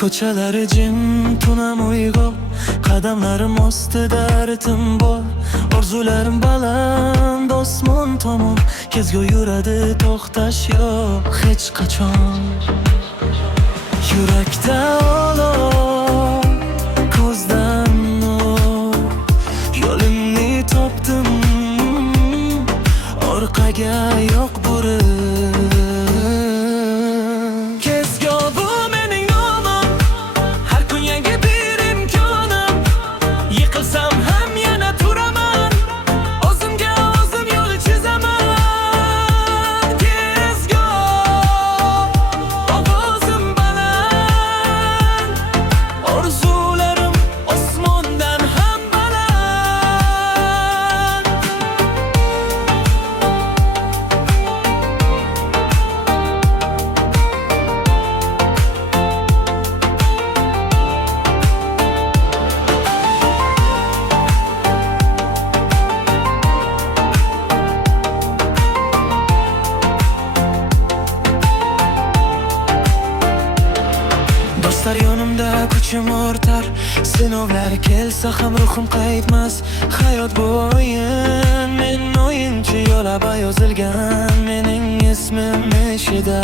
Ko'chalari jim, tunam uyg'oq, qadamlarim ostida ritim bor. Orzularim baland osmon tomon, kezgu yuradi, to'xtash yo'q hech qachon. Yurakda olov, ko'zdan nur, yo'limni topdim, orqaga yo'q burib. Kezgu bu mening nomim, har kun yangi bir imkonim. Yiqilsam ham yana turaman, o'zimga o'zim yo'l chizaman. Kezgu, ovozim baland, orzularim osmondan ham baland. Do'stlar yonimda, kuchim ortar, sinovlar kelsa ham ruhim qaytmas. Hayot bu o'yin, men o'yinchi, yo'laba yozilgan mening ismim ichida.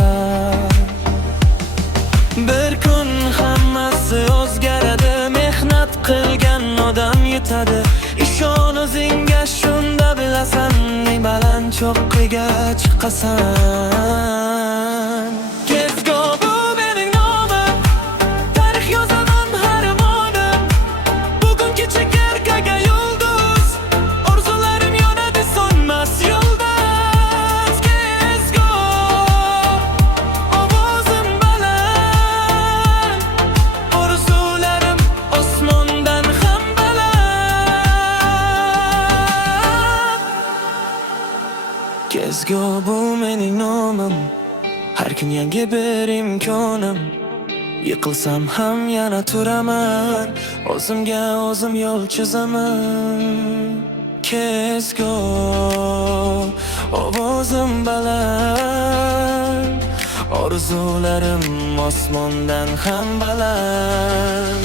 Bir kun hammasi o'zgaradi, mehnat qilgan odam yetadi. Ishon o'zingga, shunda bilasan, eng baland cho'qqiga chiqasan. Kezgu bu mening nomim, tarix yozaman har monim. Bugun kecha erkaga yulduz, orzularim yonadi so'nmas yulduz. Kezgu, ovozim baland, orzularim osmondan ham baland. Kezgu bu mening nomim, har kun yangi bir imkonim. Yiqilsam ham yana turaman, o'zimga o'zim yo'l chizaman. Kezgu, ovozim baland, orzularim osmondan ham baland.